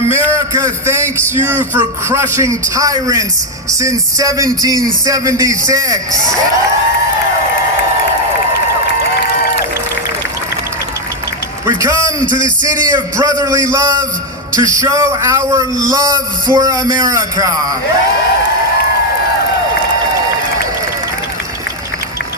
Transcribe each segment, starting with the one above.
America thanks you for crushing tyrants since 1776. We've come to the city of brotherly love to show our love for America.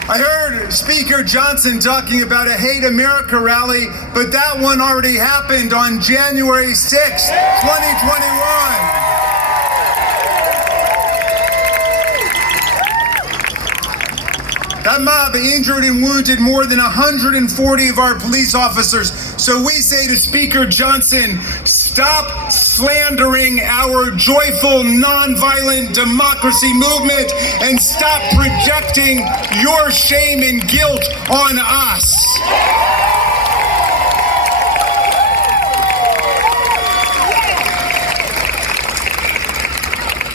I heard Speaker Johnson talking about a Hate America rally, but that one already happened on January 6th, 2021. That mob injured and wounded more than 140 of our police officers. So we say to Speaker Johnson, stop slandering our joyful, nonviolent democracy movement and stop projecting your shame and guilt on us.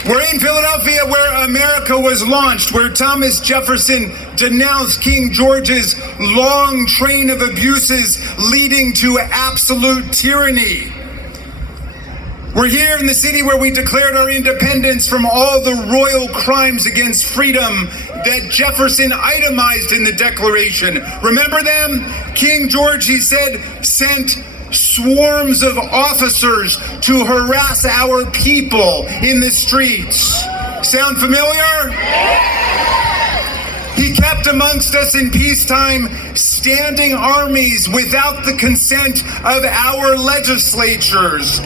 We're in Philadelphia, where America was launched, where Thomas Jefferson denounced King George's long train of abuses leading to absolute tyranny. We're here in the city where we declared our independence from all the royal crimes against freedom that Jefferson itemized in the Declaration. Remember them? King George, he said, sent swarms of officers to harass our people in the streets. Sound familiar? He kept amongst us in peacetime standing armies without the consent of our legislatures.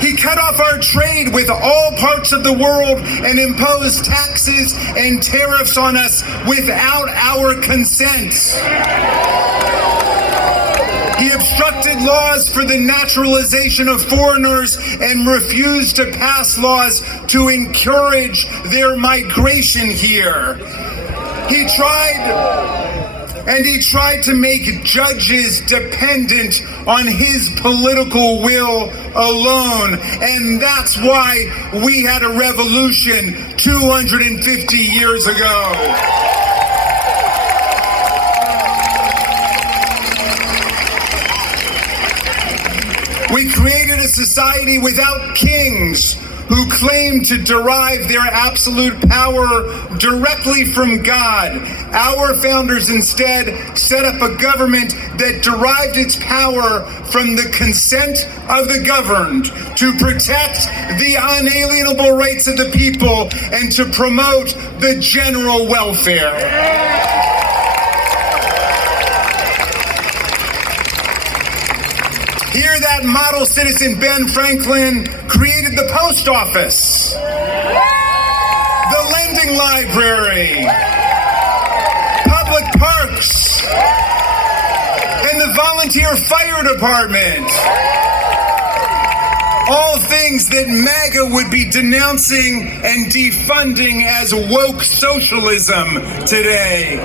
He cut off our trade with all parts of the world and imposed taxes and tariffs on us without our consent. He obstructed laws for the naturalization of foreigners and refused to pass laws to encourage their migration here. He tried to make judges dependent on his political will alone. And that's why we had a revolution 250 years ago. We created a society without kings who claimed to derive their absolute power directly from God. Our founders instead set up a government that derived its power from the consent of the governed, to protect the unalienable rights of the people and to promote the general welfare. Here, that model citizen, Ben Franklin, created the post office, the lending library, public parks, and the volunteer fire department. All things that MAGA would be denouncing and defunding as woke socialism today.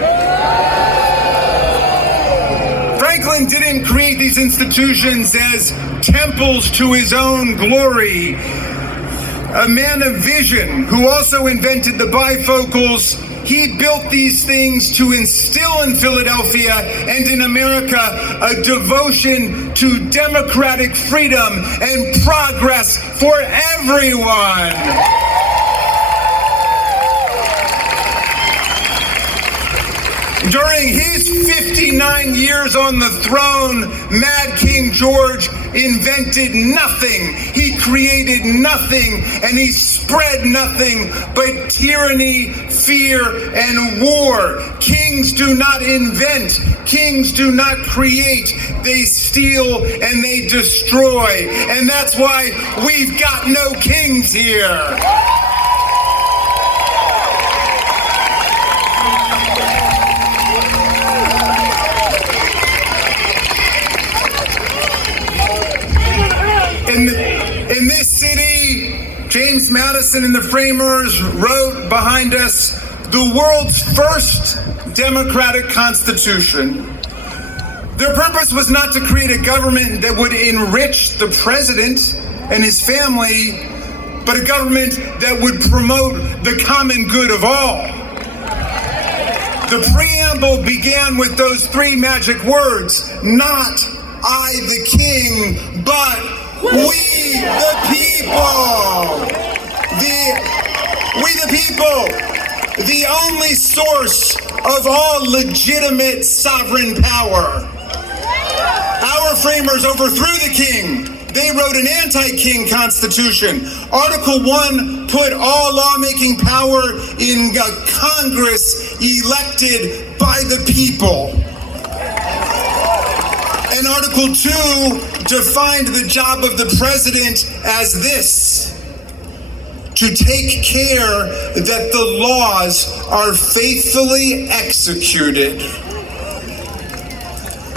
Franklin didn't create these institutions as temples to his own glory. A man of vision who also invented the bifocals, he built these things to instill in Philadelphia and in America a devotion to democratic freedom and progress for everyone. During his 59 years on the throne, Mad King George invented nothing. He created nothing, and he spread nothing but tyranny, fear, and war. Kings do not invent. Kings do not create. They steal and they destroy. And that's why we've got no kings here. In this city, James Madison and the framers wrote behind us the world's first democratic constitution. Their purpose was not to create a government that would enrich the president and his family, but a government that would promote the common good of all. The preamble began with those three magic words, not I the king, but we the people. We the people, the only source of all legitimate sovereign power. Our framers overthrew the king. They wrote an anti-king constitution. Article 1 put all lawmaking power in Congress elected by the people. And Article 2 defined the job of the president as this: to take care that the laws are faithfully executed.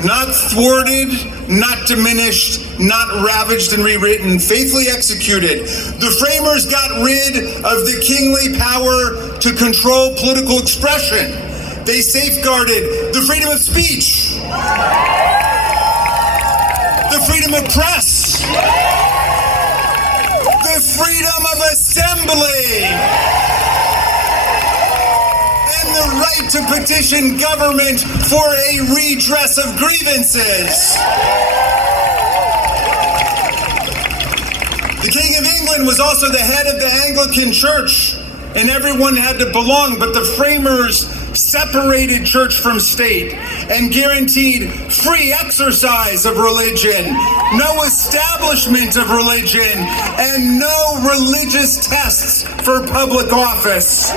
Not thwarted, not diminished, not ravaged and rewritten, faithfully executed. The framers got rid of the kingly power to control political expression. They safeguarded the freedom of speech, the freedom of press, the freedom of assembly, the right to petition government for a redress of grievances. The King of England was also the head of the Anglican Church, and everyone had to belong, but the framers separated church from state and guaranteed free exercise of religion, no establishment of religion, and no religious tests for public office.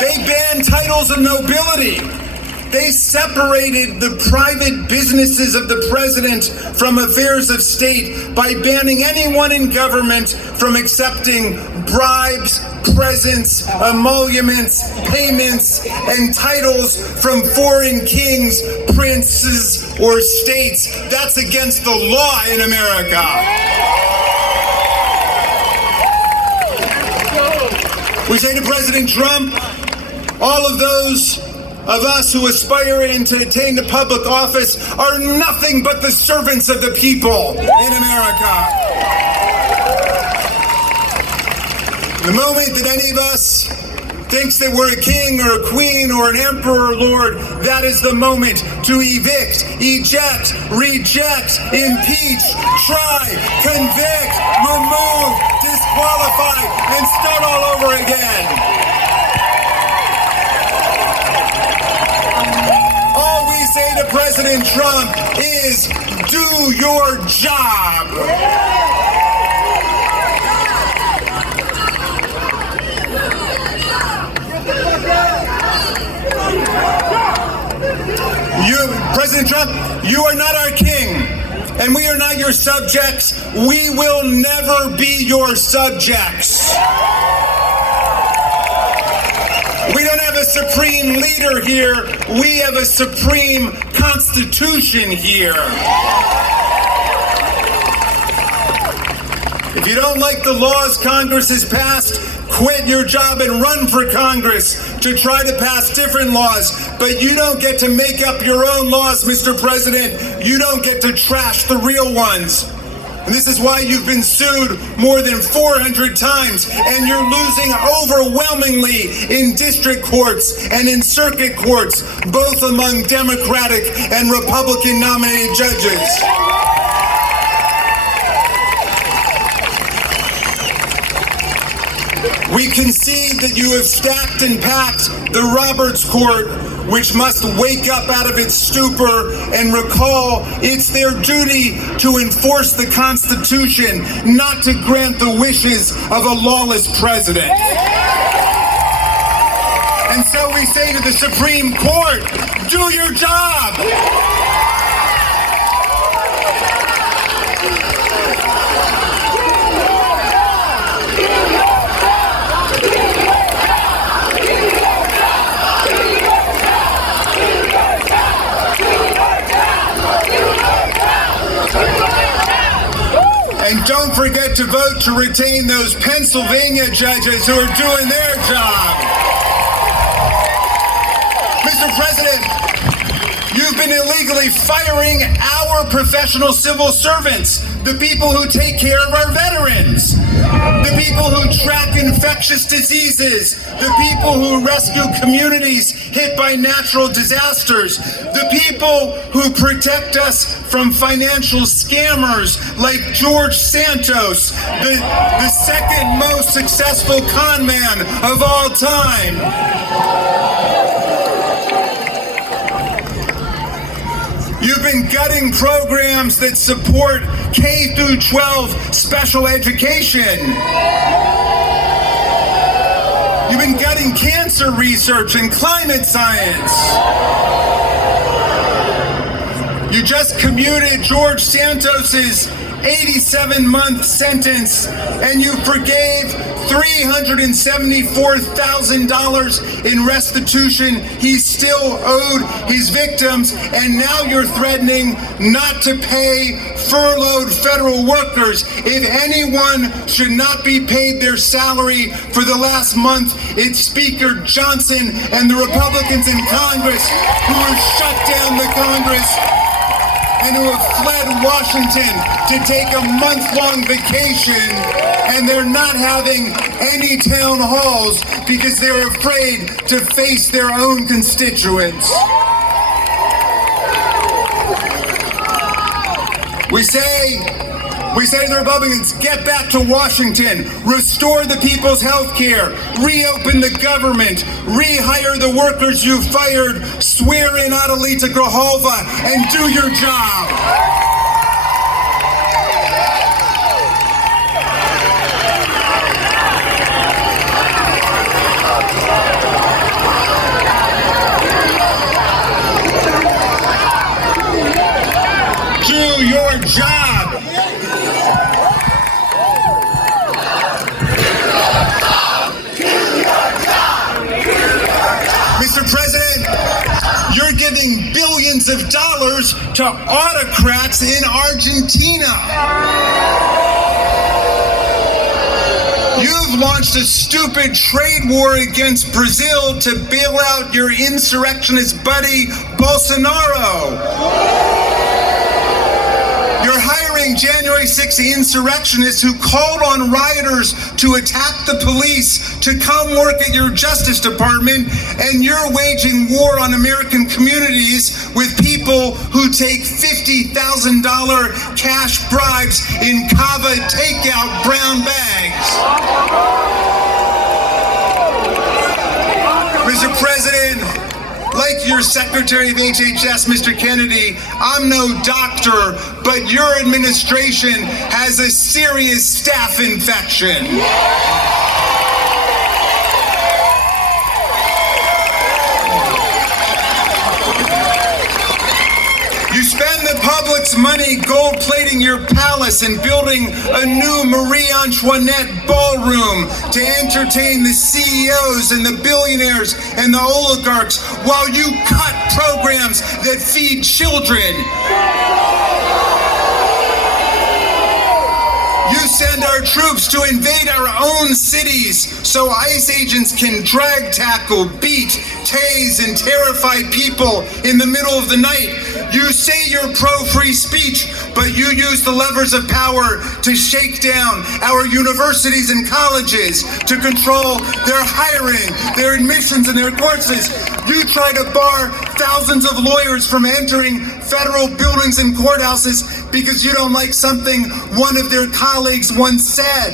They banned titles of nobility. They separated the private businesses of the president from affairs of state by banning anyone in government from accepting bribes, presents, emoluments, payments, and titles from foreign kings, princes, or states. That's against the law in America. We say to President Trump, all of those of us who aspire to attain to public office are nothing but the servants of the people in America. The moment that any of us thinks that we're a king or a queen or an emperor or lord, that is the moment to evict, eject, reject, impeach, try, convict, remove, disqualify, and start all over again. All we say to President Trump is, do your job. President Trump, you are not our king, and we are not your subjects. We will never be your subjects. We don't have a supreme leader here. We have a supreme constitution here. If you don't like the laws Congress has passed, quit your job and run for Congress to try to pass different laws. But you don't get to make up your own laws, Mr. President. You don't get to trash the real ones. And this is why you've been sued more than 400 times, and you're losing overwhelmingly in district courts and in circuit courts, both among Democratic and Republican nominated judges. We concede that you have stacked and packed the Roberts Court, which must wake up out of its stupor and recall it's their duty to enforce the Constitution, not to grant the wishes of a lawless president. And so we say to the Supreme Court, do your job! And don't forget to vote to retain those Pennsylvania judges who are doing their job. Mr. President, you've been illegally firing our professional civil servants, the people who take care of our veterans. The people who track infectious diseases, the people who rescue communities hit by natural disasters, the people who protect us from financial scammers like George Santos, the second most successful con man of all time. You've been gutting programs that support K through 12 special education. You've been gutting cancer research and climate science. You just commuted George Santos's 87-month sentence, and you forgave $374,000 in restitution he still owed his victims, and now you're threatening not to pay furloughed federal workers. If anyone should not be paid their salary for the last month, it's Speaker Johnson and the Republicans in Congress who have shut down the Congress and who have fled Washington to take a month-long vacation, and they're not having any town halls because they're afraid to face their own constituents. We say to the Republicans, get back to Washington, restore the people's health care, reopen the government, rehire the workers you fired, swear in Adelita Grijalva, and do your job. Do your job. Mr. President, you're giving billions of dollars to autocrats in Argentina. You've launched a stupid trade war against Brazil to bail out your insurrectionist buddy, Bolsonaro. You're hiring January 6th insurrectionists who called on rioters to attack the police to come work at your Justice Department, and you're waging war on American communities with people who take $50,000 cash bribes in Cava takeout brown bags. Mr. President, like your Secretary of HHS, Mr. Kennedy, I'm no doctor, but your administration has a serious staph infection. You spend the public's money gold-plating your palace and building a new Marie Antoinette ballroom to entertain the CEOs and the billionaires and the oligarchs while you cut programs that feed children. You send our troops to invade our own cities so ICE agents can drag tackle, beat, tase, and terrify people in the middle of the night. You say you're pro-free speech, but you use the levers of power to shake down our universities and colleges, to control their hiring, their admissions, and their courses. You try to bar thousands of lawyers from entering federal buildings and courthouses because you don't like something one of their colleagues once said.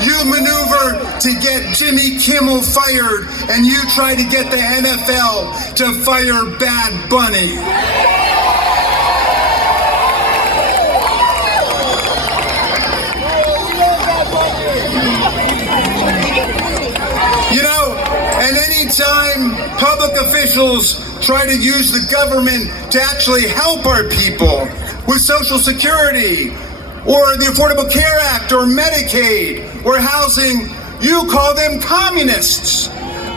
You maneuver to get Jimmy Kimmel fired, and you try to get the NFL to fire Bad Bunny. You know, and anytime public officials try to use the government to actually help our people with Social Security, or the Affordable Care Act, or Medicaid, or housing, you call them communists.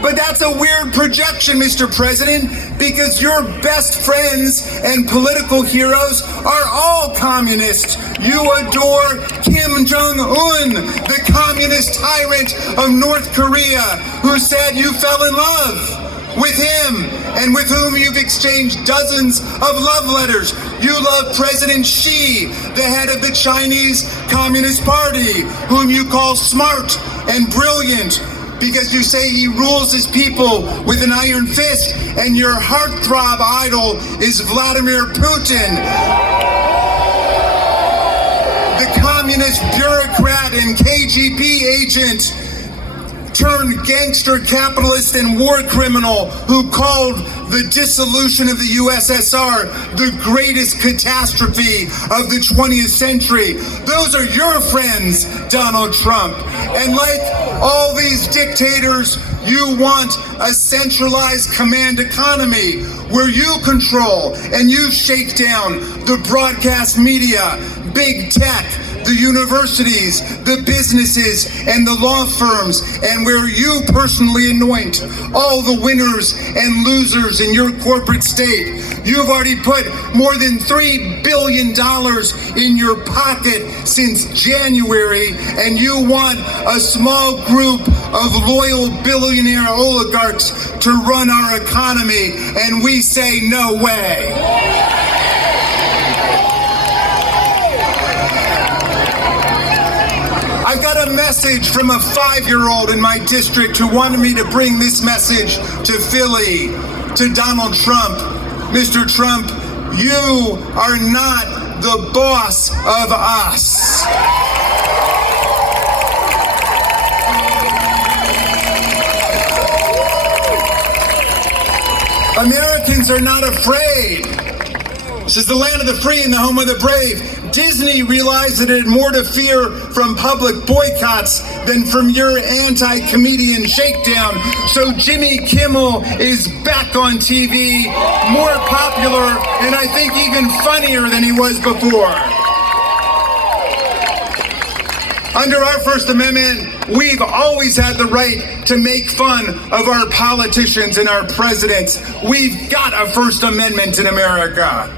But that's a weird projection, Mr. President, because your best friends and political heroes are all communists. You adore Kim Jong-un, the communist tyrant of North Korea, who said you fell in love. with him, and with whom you've exchanged dozens of love letters. You love President Xi, the head of the Chinese Communist Party, whom you call smart and brilliant because you say he rules his people with an iron fist, and your heartthrob idol is Vladimir Putin, the communist bureaucrat and KGB agent turned gangster capitalist and war criminal who called the dissolution of the USSR the greatest catastrophe of the 20th century. Those are your friends, Donald Trump. And like all these dictators, you want a centralized command economy where you control and you shake down the broadcast media, big tech, the universities, the businesses, and the law firms, and where you personally anoint all the winners and losers in your corporate state. You've already put more than $3 billion in your pocket since January, and you want a small group of loyal billionaire oligarchs to run our economy, and we say no way. I got a message from a 5-year-old in my district who wanted me to bring this message to Philly, to Donald Trump. Mr. Trump, you are not the boss of us. Americans are not afraid. This is the land of the free and the home of the brave. Disney realized that it had more to fear from public boycotts than from your anti-comedian shakedown. So Jimmy Kimmel is back on TV, more popular, and I think even funnier than he was before. Under our First Amendment, we've always had the right to make fun of our politicians and our presidents. We've got a First Amendment in America.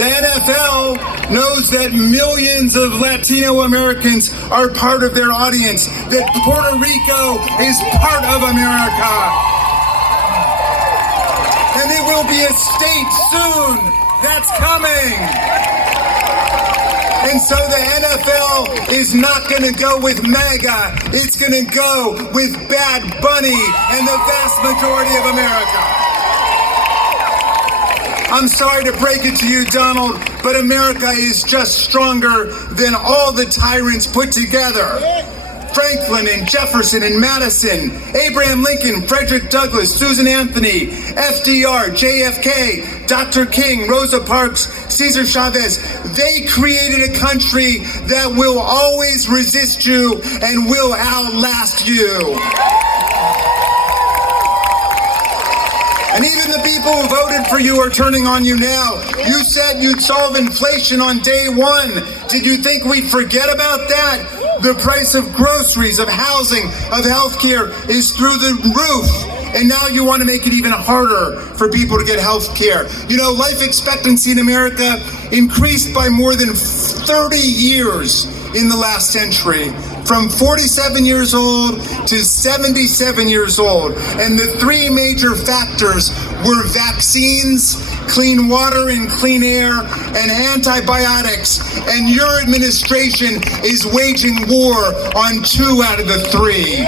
The NFL knows that millions of Latino Americans are part of their audience, that Puerto Rico is part of America. And it will be a state soon. That's coming. And so the NFL is not going to go with MAGA. It's going to go with Bad Bunny and the vast majority of America. I'm sorry to break it to you, Donald, but America is just stronger than all the tyrants put together. Franklin and Jefferson and Madison, Abraham Lincoln, Frederick Douglass, Susan Anthony, FDR, JFK, Dr. King, Rosa Parks, Cesar Chavez. They created a country that will always resist you and will outlast you. And even the people who voted for you are turning on you now. You said you'd solve inflation on day one. Did you think we'd forget about that? The price of groceries, of housing, of healthcare is through the roof. And now you want to make it even harder for people to get health care. You know, life expectancy in America increased by more than 30 years in the last century, from 47 years old to 77 years old. And the three major factors were vaccines, clean water and clean air, and antibiotics. And your administration is waging war on 2 out of the 3.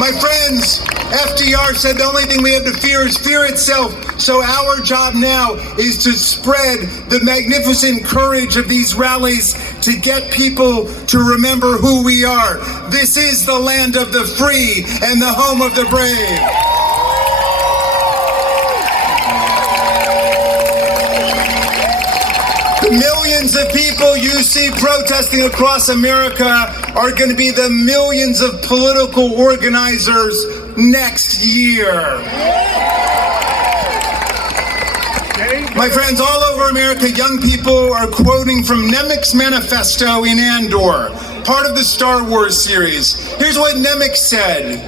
My friends, FDR said the only thing we have to fear is fear itself. So our job now is to spread the magnificent courage of these rallies to get people to more who we are. This is the land of the free and the home of the brave. The millions of people you see protesting across America are going to be the millions of political organizers next year. My friends, all over America, young people are quoting from Nemec's manifesto in Andor, part of the Star Wars series. Here's what Nemec said.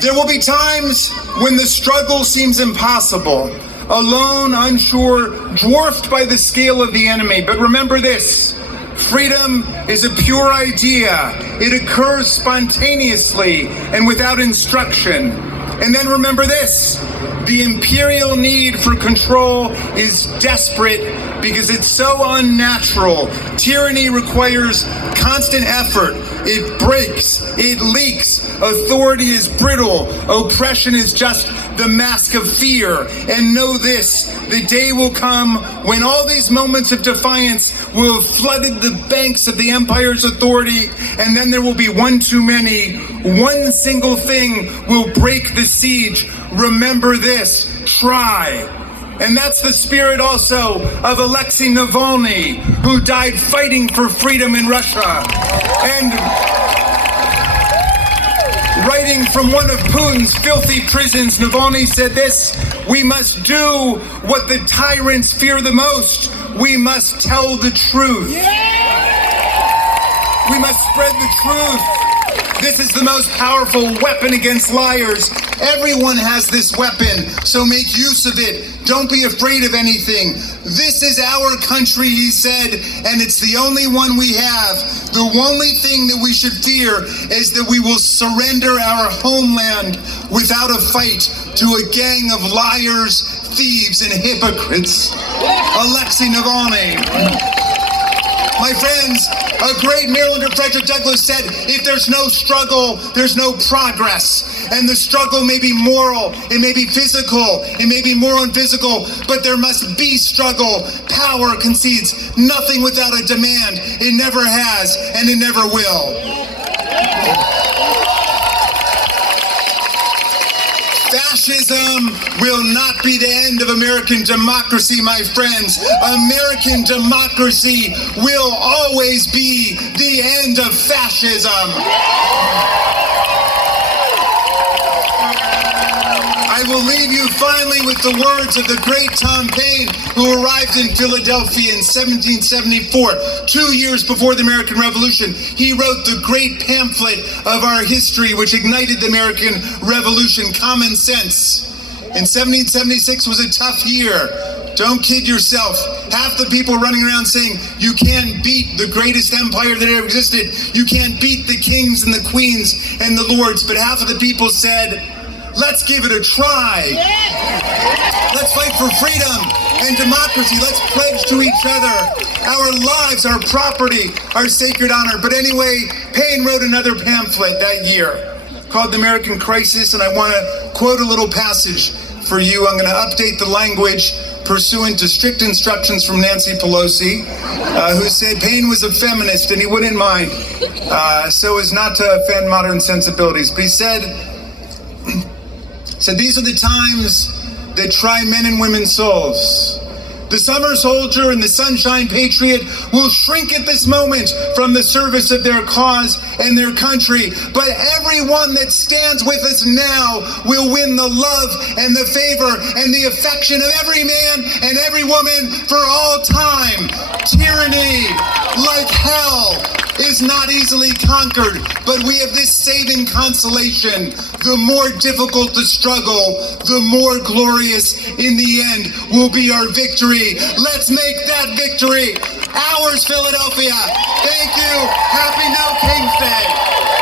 There will be times when the struggle seems impossible, alone, unsure, dwarfed by the scale of the enemy. But remember this, Freedom is a pure idea. It occurs spontaneously and without instruction. And then remember this, the imperial need for control is desperate because it's so unnatural. Tyranny requires constant effort. It breaks, it leaks. Authority is brittle. Oppression is just the mask of fear. And know this, the day will come when all these moments of defiance will have flooded the banks of the empire's authority, and then there will be one too many. One single thing will break the siege. Remember this, try. And that's the spirit also of Alexei Navalny, who died fighting for freedom in Russia. And writing from one of Putin's filthy prisons, Navalny said this, we must do what the tyrants fear the most. We must tell the truth. We must spread the truth. This is the most powerful weapon against liars. Everyone has this weapon, so make use of it. Don't be afraid of anything. This is our country, he said, and it's the only one we have. The only thing that we should fear is that we will surrender our homeland without a fight to a gang of liars, thieves, and hypocrites. Alexei Navalny. My friends, a great Marylander, Frederick Douglass, said, if there's no struggle, there's no progress. And the struggle may be moral, it may be physical, it may be moral and physical, but there must be struggle. Power concedes nothing without a demand. It never has, and it never will. Fascism will not be the end of American democracy, my friends. American democracy will always be the end of fascism. I will leave you finally with the words of the great Tom Paine, who arrived in Philadelphia in 1774, 2 years before the American Revolution. He wrote the great pamphlet of our history, which ignited the American Revolution, Common Sense. In 1776 was a tough year. Don't kid yourself. Half the people running around saying, you can't beat the greatest empire that ever existed. You can't beat the kings and the queens and the lords. But half of the people said, let's give it a try. Let's fight for freedom and democracy. Let's pledge to each other. Our lives, our property, our sacred honor. But anyway, Paine wrote another pamphlet that year called The American Crisis, and I want to quote a little passage for you. I'm going to update the language pursuant to strict instructions from Nancy Pelosi, who said Paine was a feminist and he wouldn't mind so as not to offend modern sensibilities. But he said, these are the times that try men and women's souls. The summer soldier and the sunshine patriot will shrink at this moment from the service of their cause and their country. But everyone that stands with us now will win the love and the favor and the affection of every man and every woman for all time. Tyranny, like hell, is not easily conquered, but we have this saving consolation. The more difficult the struggle, the more glorious in the end will be our victory. Let's make that victory ours, Philadelphia. Thank you. Happy No King's Day.